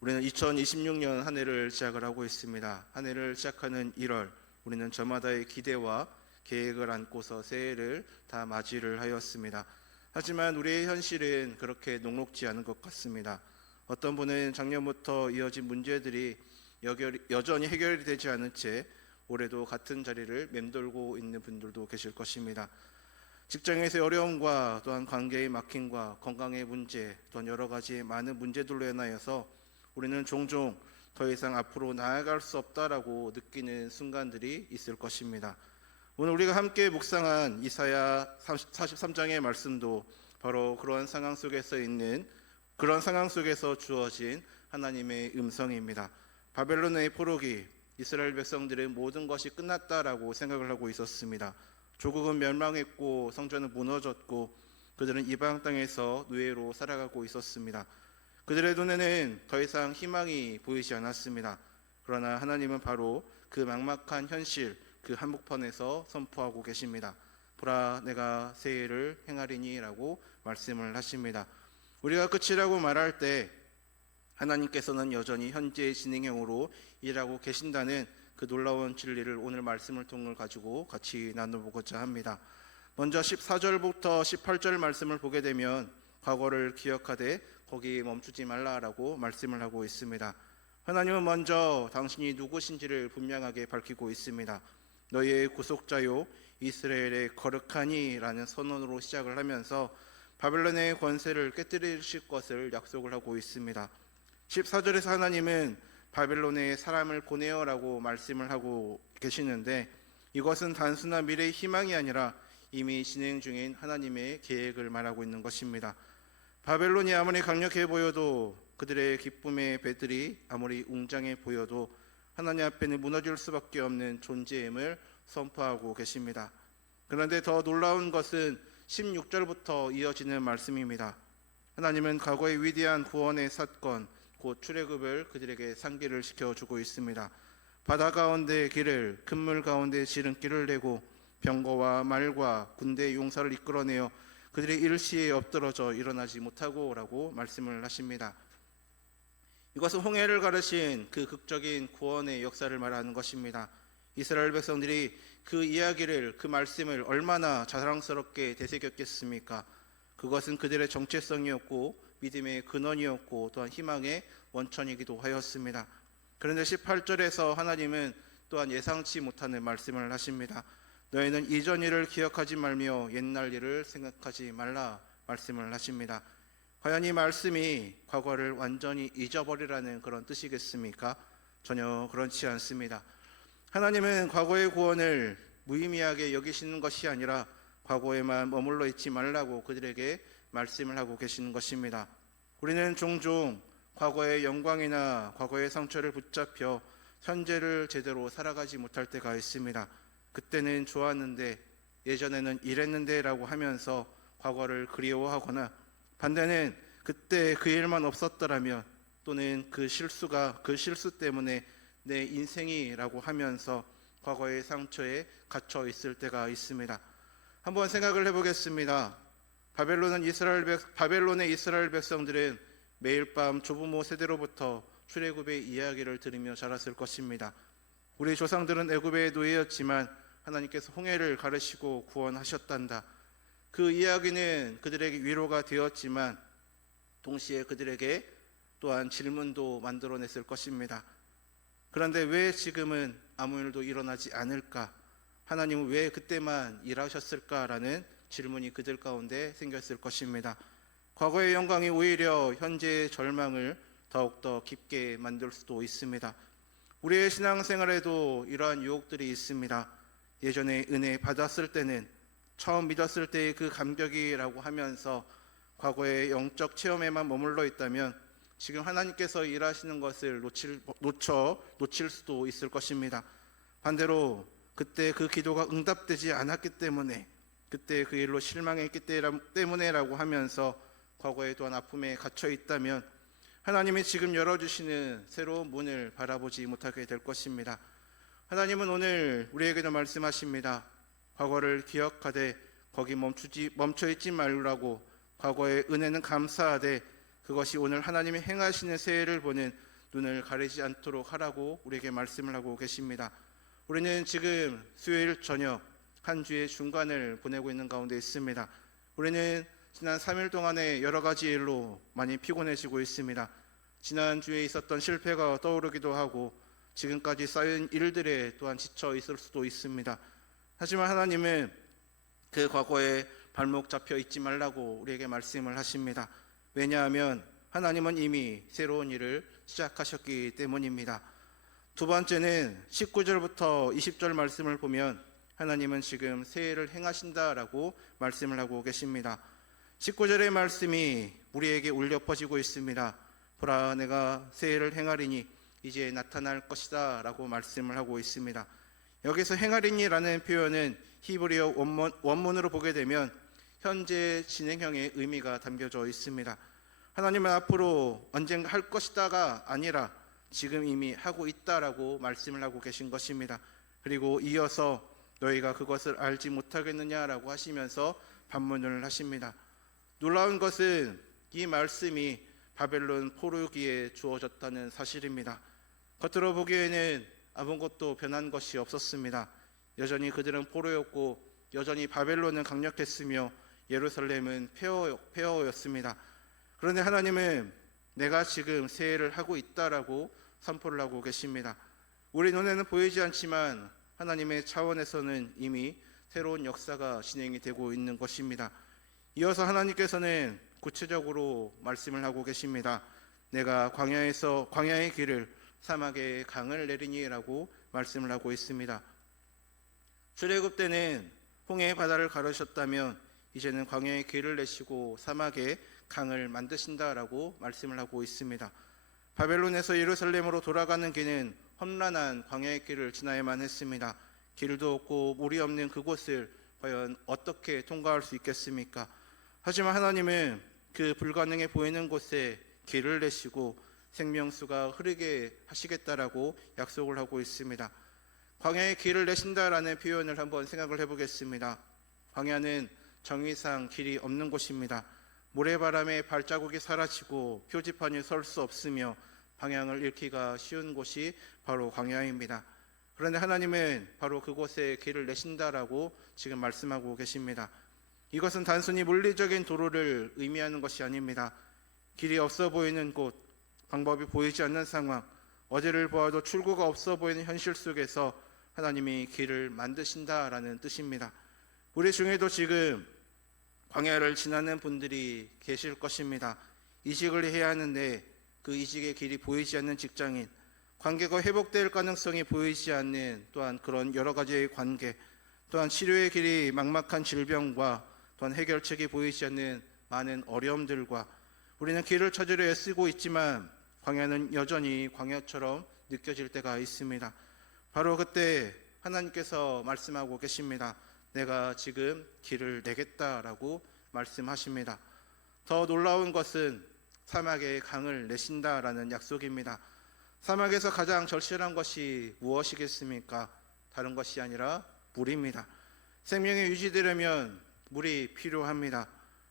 우리는 2026년 한 해를 시작을 하고 있습니다. 한 해를 시작하는 1월, 우리는 저마다의 기대와 계획을 안고서 새해를 다 맞이를 하였습니다. 하지만 우리의 현실은 그렇게 녹록지 않은 것 같습니다. 어떤 분은 작년부터 이어진 문제들이 여전히 해결이 되지 않은 채 올해도 같은 자리를 맴돌고 있는 분들도 계실 것입니다. 직장에서의 어려움과 또한 관계의 막힘과 건강의 문제, 또한 여러 가지 많은 문제들로 인하여서 우리는 종종 더 이상 앞으로 나아갈 수 없다라고 느끼는 순간들이 있을 것입니다. 오늘 우리가 함께 묵상한 이사야 43장의 말씀도 바로 그런 상황 속에서 주어진 하나님의 음성입니다. 바벨론의 포로기, 이스라엘 백성들은 모든 것이 끝났다라고 생각을 하고 있었습니다. 조국은 멸망했고 성전은 무너졌고 그들은 이방 땅에서 노예로 살아가고 있었습니다. 그들의 눈에는 더 이상 희망이 보이지 않았습니다. 그러나 하나님은 바로 그 막막한 현실, 그 한복판에서 선포하고 계십니다. 보라, 내가 새해를 행하리니 라고 말씀을 하십니다. 우리가 끝이라고 말할 때 하나님께서는 여전히 현재 진행형으로 일하고 계신다는 그 놀라운 진리를 오늘 말씀을 통해 가지고 같이 나눠보고자 합니다. 먼저 14절부터 18절 말씀을 보게 되면 과거를 기억하되 거기 멈추지 말라라고 말씀을 하고 있습니다. 하나님은 먼저 당신이 누구신지를 분명하게 밝히고 있습니다. 너희의 구속자요 이스라엘의 거룩하니 라는 선언으로 시작을 하면서 바벨론의 권세를 깨뜨리실 것을 약속을 하고 있습니다. 14절에서 하나님은 바벨론에 사람을 보내어라고 말씀을 하고 계시는데 이것은 단순한 미래의 희망이 아니라 이미 진행 중인 하나님의 계획을 말하고 있는 것입니다. 바벨론이 아무리 강력해 보여도 그들의 기쁨의 배들이 아무리 웅장해 보여도 하나님 앞에는 무너질 수밖에 없는 존재임을 선포하고 계십니다. 그런데 더 놀라운 것은 16절부터 이어지는 말씀입니다. 하나님은 과거의 위대한 구원의 사건, 곧 출애굽을 그들에게 상기를 시켜주고 있습니다. 바다 가운데 길을, 큰물 가운데 지름길을 내고 병거와 말과 군대의 용사를 이끌어내어 그들의 일시에 엎드러져 일어나지 못하고 라고 말씀을 하십니다. 이것은 홍해를 가르신 그 극적인 구원의 역사를 말하는 것입니다. 이스라엘 백성들이 그 이야기를, 그 말씀을 얼마나 자랑스럽게 되새겼겠습니까? 그것은 그들의 정체성이었고 믿음의 근원이었고 또한 희망의 원천이기도 하였습니다. 그런데 18절에서 하나님은 또한 예상치 못하는 말씀을 하십니다. 너희는 이전 일을 기억하지 말며 옛날 일을 생각하지 말라 말씀을 하십니다. 과연 이 말씀이 과거를 완전히 잊어버리라는 그런 뜻이겠습니까? 전혀 그렇지 않습니다. 하나님은 과거의 구원을 무의미하게 여기시는 것이 아니라 과거에만 머물러 있지 말라고 그들에게 말씀을 하고 계시는 것입니다. 우리는 종종 과거의 영광이나 과거의 상처를 붙잡혀 현재를 제대로 살아가지 못할 때가 있습니다. 그때는 좋았는데, 예전에는 이랬는데 라고 하면서 과거를 그리워하거나 반대는 그때 그 일만 없었더라면 또는 그 실수 때문에 내 인생이라고 하면서 과거의 상처에 갇혀 있을 때가 있습니다. 한번 생각을 해보겠습니다. 바벨론의 이스라엘 백성들은 매일 밤 조부모 세대로부터 출애굽의 이야기를 들으며 자랐을 것입니다. 우리 조상들은 애굽의 노예였지만 하나님께서 홍해를 가르시고 구원하셨단다. 그 이야기는 그들에게 위로가 되었지만 동시에 그들에게 또한 질문도 만들어냈을 것입니다. 그런데 왜 지금은 아무 일도 일어나지 않을까? 하나님은 왜 그때만 일하셨을까라는 질문이 그들 가운데 생겼을 것입니다. 과거의 영광이 오히려 현재의 절망을 더욱더 깊게 만들 수도 있습니다. 우리의 신앙생활에도 이러한 유혹들이 있습니다. 예전에 은혜 받았을 때는, 처음 믿었을 때의 그 감격이라고 하면서 과거의 영적 체험에만 머물러 있다면 지금 하나님께서 일하시는 것을 놓칠 수도 있을 것입니다. 반대로 그때 그 기도가 응답되지 않았기 때문에, 그때 그 일로 실망했기 때문에라고 하면서 과거에 또한 아픔에 갇혀 있다면 하나님이 지금 열어주시는 새로운 문을 바라보지 못하게 될 것입니다. 하나님은 오늘 우리에게도 말씀하십니다. 과거를 기억하되 거기 멈춰있지 말라고, 과거의 은혜는 감사하되 그것이 오늘 하나님이 행하시는 새해를 보는 눈을 가리지 않도록 하라고 우리에게 말씀을 하고 계십니다. 우리는 지금 수요일 저녁 한 주의 중간을 보내고 있는 가운데 있습니다. 우리는 지난 3일 동안에 여러 가지 일로 많이 피곤해지고 있습니다. 지난주에 있었던 실패가 떠오르기도 하고 지금까지 쌓인 일들에 또한 지쳐 있을 수도 있습니다. 하지만 하나님은 그 과거에 발목 잡혀 있지 말라고 우리에게 말씀을 하십니다. 왜냐하면 하나님은 이미 새로운 일을 시작하셨기 때문입니다. 두 번째는 19절부터 20절 말씀을 보면 하나님은 지금 새 일을 행하신다라고 말씀을 하고 계십니다. 19절의 말씀이 우리에게 울려 퍼지고 있습니다. 보라, 내가 새 일을 행하리니 이제 나타날 것이다 라고 말씀을 하고 있습니다. 여기서 행하리니라는 표현은 히브리어 원문으로 보게 되면 현재 진행형의 의미가 담겨져 있습니다. 하나님은 앞으로 언젠가 할 것이다가 아니라 지금 이미 하고 있다라고 말씀을 하고 계신 것입니다. 그리고 이어서 너희가 그것을 알지 못하겠느냐라고 하시면서 반문을 하십니다. 놀라운 것은 이 말씀이 바벨론 포로기에 주어졌다는 사실입니다. 겉으로 보기에는 아무것도 변한 것이 없었습니다. 여전히 그들은 포로였고 여전히 바벨론은 강력했으며 예루살렘은 폐허였습니다. 그런데 하나님은 내가 지금 새 일을 하고 있다라고 선포를 하고 계십니다. 우리 눈에는 보이지 않지만 하나님의 차원에서는 이미 새로운 역사가 진행이 되고 있는 것입니다. 이어서 하나님께서는 구체적으로 말씀을 하고 계십니다. 내가 광야의 길을 사막에 강을 내리니라고 말씀을 하고 있습니다. 출애굽 때는 홍해의 바다를 가르셨다면 이제는 광야의 길을 내시고 사막에 강을 만드신다라고 말씀을 하고 있습니다. 바벨론에서 예루살렘으로 돌아가는 길은 험난한 광야의 길을 지나야만 했습니다. 길도 없고 물이 없는 그곳을 과연 어떻게 통과할 수 있겠습니까? 하지만 하나님은 그 불가능해 보이는 곳에 길을 내시고 생명수가 흐르게 하시겠다라고 약속을 하고 있습니다. 광야의 길을 내신다라는 표현을 한번 생각을 해보겠습니다. 광야는 정의상 길이 없는 곳입니다. 모래바람에 발자국이 사라지고 표지판이 설 수 없으며 방향을 잃기가 쉬운 곳이 바로 광야입니다. 그런데 하나님은 바로 그곳에 길을 내신다라고 지금 말씀하고 계십니다. 이것은 단순히 물리적인 도로를 의미하는 것이 아닙니다. 길이 없어 보이는 곳, 방법이 보이지 않는 상황, 어디를 보아도 출구가 없어 보이는 현실 속에서 하나님이 길을 만드신다라는 뜻입니다. 우리 중에도 지금 광야를 지나는 분들이 계실 것입니다. 이직을 해야 하는데 그 이직의 길이 보이지 않는 직장인, 관계가 회복될 가능성이 보이지 않는 또한 그런 여러 가지의 관계, 또한 치료의 길이 막막한 질병과 또한 해결책이 보이지 않는 많은 어려움들과 우리는 길을 찾으려 애쓰고 있지만 광야는 여전히 광야처럼 느껴질 때가 있습니다. 바로 그때 하나님께서 말씀하고 계십니다. 내가 지금 길을 내겠다라고 말씀하십니다. 더 놀라운 것은 사막에 강을 내신다라는 약속입니다. 사막에서 가장 절실한 것이 무엇이겠습니까? 다른 것이 아니라 물입니다. 생명이 유지되려면 물이 필요합니다.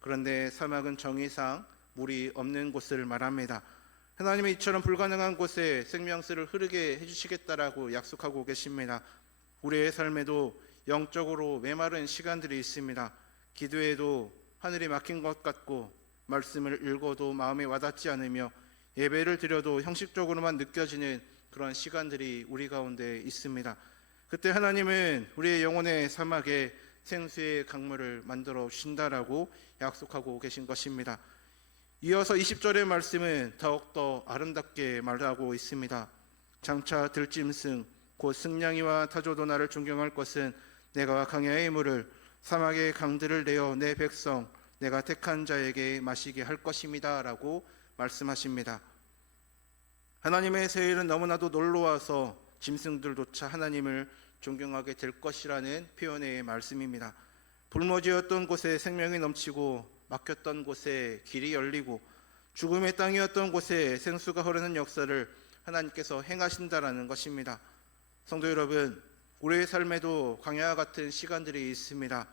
그런데 사막은 정의상 물이 없는 곳을 말합니다. 하나님은 이처럼 불가능한 곳에 생명수를 흐르게 해주시겠다라고 약속하고 계십니다. 우리의 삶에도 영적으로 메마른 시간들이 있습니다. 기도에도 하늘이 막힌 것 같고 말씀을 읽어도 마음에 와닿지 않으며 예배를 드려도 형식적으로만 느껴지는 그런 시간들이 우리 가운데 있습니다. 그때 하나님은 우리의 영혼의 사막에 생수의 강물을 만들어 주신다라고 약속하고 계신 것입니다. 이어서 20절의 말씀은 더욱더 아름답게 말하고 있습니다. 장차 들짐승 곧 승냥이와 타조도 나를 존경할 것은 내가 광야의 물을 사막의 강들을 내어 내 백성 내가 택한 자에게 마시게 할 것입니다 라고 말씀하십니다. 하나님의 새 일은 너무나도 놀라워서 짐승들조차 하나님을 존경하게 될 것이라는 표현의 말씀입니다. 불모지였던 곳에 생명이 넘치고 막혔던 곳에 길이 열리고 죽음의 땅이었던 곳에 생수가 흐르는 역사를 하나님께서 행하신다라는 것입니다. 성도 여러분, 우리의 삶에도 광야와 같은 시간들이 있습니다.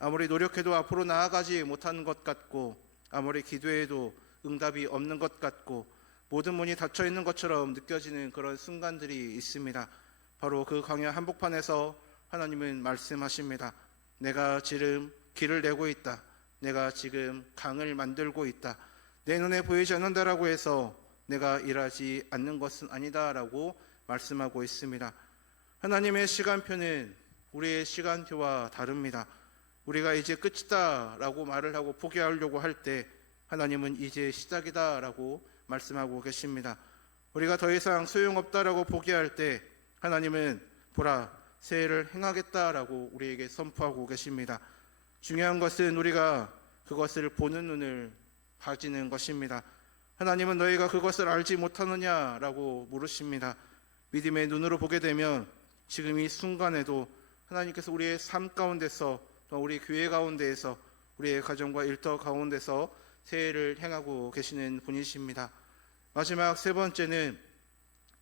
아무리 노력해도 앞으로 나아가지 못하는 것 같고 아무리 기도해도 응답이 없는 것 같고 모든 문이 닫혀 있는 것처럼 느껴지는 그런 순간들이 있습니다. 바로 그 광야 한복판에서 하나님은 말씀하십니다. 내가 지금 길을 내고 있다. 내가 지금 강을 만들고 있다. 내 눈에 보이지 않는다라고 해서 내가 일하지 않는 것은 아니다라고 말씀하고 있습니다. 하나님의 시간표는 우리의 시간표와 다릅니다. 우리가 이제 끝이다라고 말을 하고 포기하려고 할 때 하나님은 이제 시작이다라고 말씀하고 계십니다. 우리가 더 이상 소용없다라고 포기할 때 하나님은 보라 새해를 행하겠다라고 우리에게 선포하고 계십니다. 중요한 것은 우리가 그것을 보는 눈을 가지는 것입니다. 하나님은 너희가 그것을 알지 못하느냐라고 물으십니다. 믿음의 눈으로 보게 되면 지금 이 순간에도 하나님께서 우리의 삶 가운데서 또 우리 교회 가운데에서 우리의 가정과 일터 가운데서 새해를 행하고 계시는 분이십니다. 마지막 세 번째는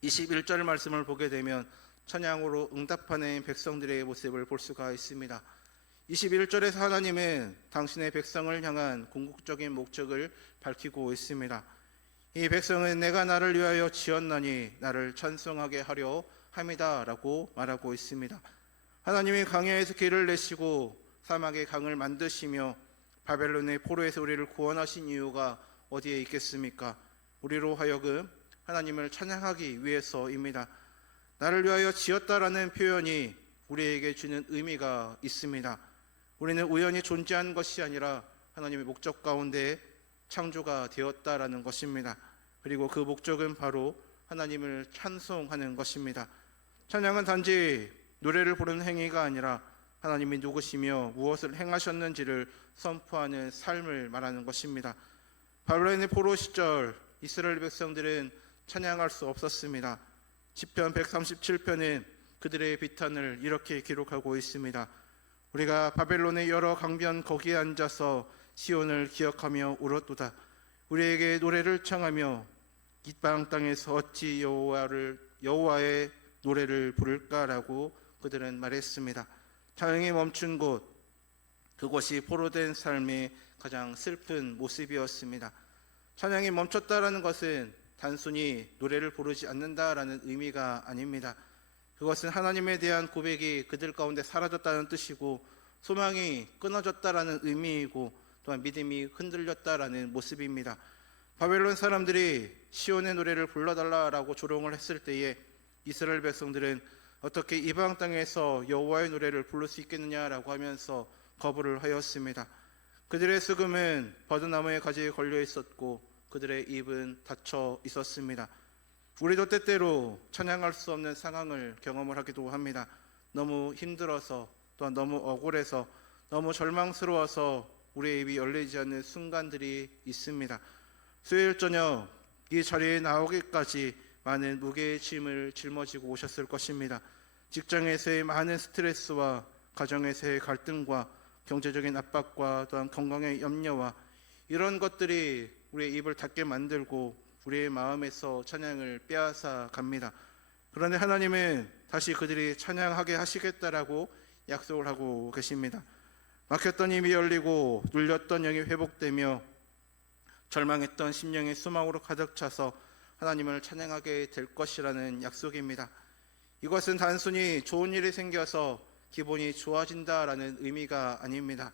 21절 말씀을 보게 되면 찬양으로 응답하는 백성들의 모습을 볼 수가 있습니다. 21절에서 하나님은 당신의 백성을 향한 궁극적인 목적을 밝히고 있습니다. 이 백성은 내가 나를 위하여 지었나니 나를 찬송하게 하려 함이다 라고 말하고 있습니다. 하나님이 광야에서 길을 내시고 사막에 강을 만드시며 바벨론의 포로에서 우리를 구원하신 이유가 어디에 있겠습니까? 우리로 하여금 하나님을 찬양하기 위해서입니다. 나를 위하여 지었다라는 표현이 우리에게 주는 의미가 있습니다. 우리는 우연히 존재한 것이 아니라 하나님의 목적 가운데 창조가 되었다라는 것입니다. 그리고 그 목적은 바로 하나님을 찬송하는 것입니다. 찬양은 단지 노래를 부르는 행위가 아니라 하나님이 누구시며 무엇을 행하셨는지를 선포하는 삶을 말하는 것입니다. 바벨론의 포로 시절 이스라엘 백성들은 찬양할 수 없었습니다. 시편 137편은 그들의 비탄을 이렇게 기록하고 있습니다. 우리가 바벨론의 여러 강변 거기에 앉아서 시온을 기억하며 울었도다. 우리에게 노래를 청하며 이 땅에서 어찌 여호와의 노래를 부를까라고 그들은 말했습니다. 찬양이 멈춘 곳, 그곳이 포로된 삶의 가장 슬픈 모습이었습니다. 찬양이 멈췄다라는 것은 단순히 노래를 부르지 않는다라는 의미가 아닙니다. 그것은 하나님에 대한 고백이 그들 가운데 사라졌다는 뜻이고 소망이 끊어졌다라는 의미이고 또한 믿음이 흔들렸다라는 모습입니다. 바벨론 사람들이 시온의 노래를 불러달라라고 조롱을 했을 때에 이스라엘 백성들은 어떻게 이방 땅에서 여호와의 노래를 부를 수 있겠느냐라고 하면서 거부를 하였습니다. 그들의 수금은 버드나무의 가지에 걸려 있었고 그들의 입은 닫혀 있었습니다. 우리도 때때로 찬양할 수 없는 상황을 경험을 하기도 합니다. 너무 힘들어서 또한 너무 억울해서 너무 절망스러워서 우리의 입이 열리지 않는 순간들이 있습니다. 수요일 저녁 이 자리에 나오기까지 많은 무게의 짐을 짊어지고 오셨을 것입니다. 직장에서의 많은 스트레스와 가정에서의 갈등과 경제적인 압박과 또한 건강의 염려와 이런 것들이 우리의 입을 닫게 만들고 우리의 마음에서 찬양을 빼앗아 갑니다. 그런데 하나님은 다시 그들이 찬양하게 하시겠다라고 약속을 하고 계십니다. 막혔던 입이 열리고 눌렸던 영이 회복되며 절망했던 심령의 소망으로 가득 차서 하나님을 찬양하게 될 것이라는 약속입니다. 이것은 단순히 좋은 일이 생겨서 기분이 좋아진다라는 의미가 아닙니다.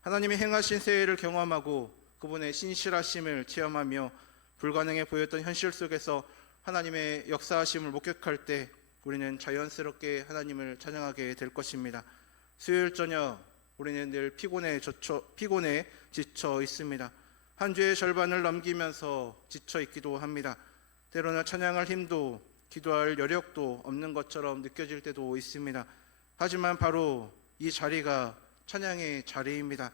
하나님이 행하신 새해를 경험하고 그분의 신실하심을 체험하며 불가능해 보였던 현실 속에서 하나님의 역사하심을 목격할 때 우리는 자연스럽게 하나님을 찬양하게 될 것입니다. 수요일 저녁 우리는 늘 피곤에 지쳐 있습니다. 한 주의 절반을 넘기면서 지쳐 있기도 합니다. 때로는 찬양할 힘도 기도할 여력도 없는 것처럼 느껴질 때도 있습니다. 하지만 바로 이 자리가 찬양의 자리입니다.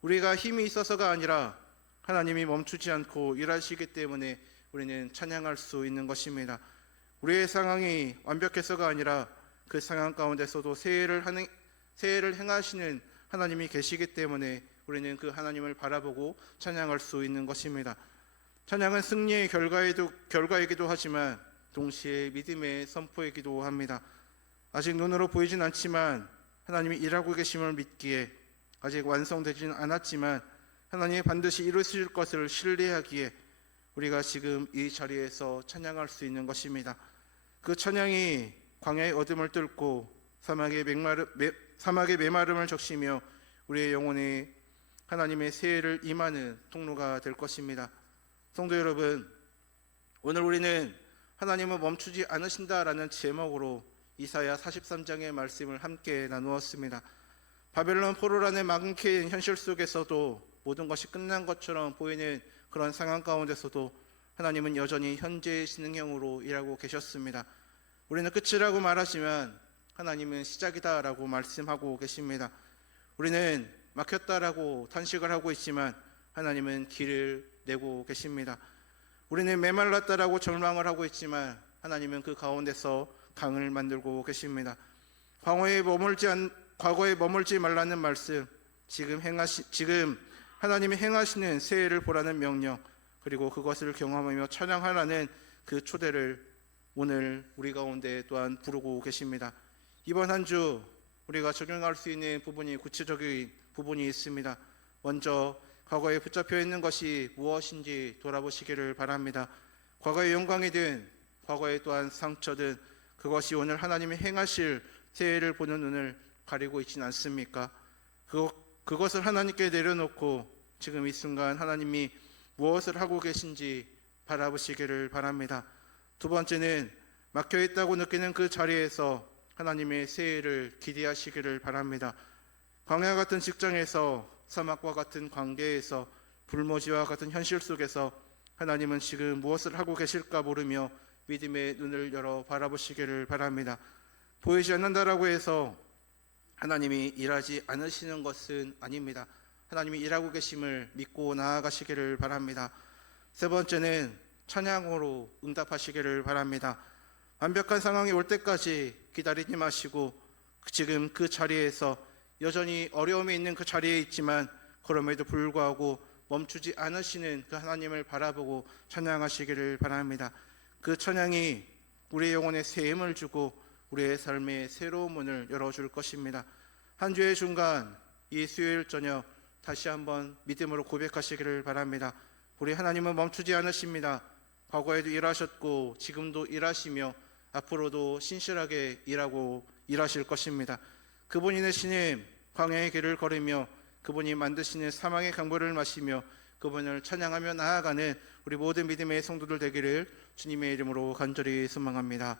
우리가 힘이 있어서가 아니라 하나님이 멈추지 않고 일하시기 때문에 우리는 찬양할 수 있는 것입니다. 우리의 상황이 완벽해서가 아니라 그 상황 가운데서도 새해를 행하시는 하나님이 계시기 때문에 우리는 그 하나님을 바라보고 찬양할 수 있는 것입니다. 찬양은 승리의 결과이기도 하지만 동시에 믿음의 선포이기도 합니다. 아직 눈으로 보이진 않지만 하나님이 일하고 계심을 믿기에 아직 완성되지는 않았지만 하나님이 반드시 이루실 것을 신뢰하기에 우리가 지금 이 자리에서 찬양할 수 있는 것입니다. 그 찬양이 광야의 어둠을 뚫고 사막의 메마름을 적시며 우리의 영혼에 하나님의 새해를 임하는 통로가 될 것입니다. 성도 여러분, 오늘 우리는 하나님은 멈추지 않으신다라는 제목으로 이사야 43장의 말씀을 함께 나누었습니다. 바벨론 포로라는 막힌 현실 속에서도 모든 것이 끝난 것처럼 보이는 그런 상황 가운데서도 하나님은 여전히 현재의 진행형으로 일하고 계셨습니다. 우리는 끝이라고 말하지만 하나님은 시작이다라고 말씀하고 계십니다. 우리는 막혔다라고 탄식을 하고 있지만 하나님은 길을 내고 계십니다. 우리는 메말랐다라고 절망을 하고 있지만 하나님은 그 가운데서 강을 만들고 계십니다. 과거에 머물지 말라는 말씀, 지금 하나님이 행하시는 새해를 보라는 명령, 그리고 그것을 경험하며 찬양하라는 그 초대를 오늘 우리 가운데 또한 부르고 계십니다. 이번 한 주 우리가 적용할 수 있는 부분이 구체적인 부분이 있습니다. 먼저 과거에 붙잡혀 있는 것이 무엇인지 돌아보시기를 바랍니다. 과거의 영광이든 과거의 또한 상처든 그것이 오늘 하나님이 행하실 새해를 보는 눈을 가리고 있지는 않습니까? 그것을 하나님께 내려놓고 지금 이 순간 하나님이 무엇을 하고 계신지 바라보시기를 바랍니다. 두 번째는 막혀있다고 느끼는 그 자리에서 하나님의 새해를 기대하시기를 바랍니다. 광야 같은 직장에서, 사막과 같은 관계에서, 불모지와 같은 현실 속에서 하나님은 지금 무엇을 하고 계실까 모르며 믿음의 눈을 열어 바라보시기를 바랍니다. 보이지 않는다라고 해서 하나님이 일하지 않으시는 것은 아닙니다. 하나님이 일하고 계심을 믿고 나아가시기를 바랍니다. 세 번째는 찬양으로 응답하시기를 바랍니다. 완벽한 상황이 올 때까지 기다리지 마시고 지금 그 자리에서 여전히 어려움이 있는 그 자리에 있지만 그럼에도 불구하고 멈추지 않으시는 그 하나님을 바라보고 찬양하시기를 바랍니다. 그 찬양이 우리의 영혼에 새 힘을 주고 우리의 삶에 새로운 문을 열어줄 것입니다. 한 주의 중간 이 수요일 저녁 다시 한번 믿음으로 고백하시기를 바랍니다. 우리 하나님은 멈추지 않으십니다. 과거에도 일하셨고 지금도 일하시며 앞으로도 신실하게 일하실 것입니다. 그분이 내시는 광야의 길을 걸으며 그분이 만드시는 사망의 강물을 마시며 그분을 찬양하며 나아가는 우리 모든 믿음의 성도들 되기를 주님의 이름으로 간절히 소망합니다.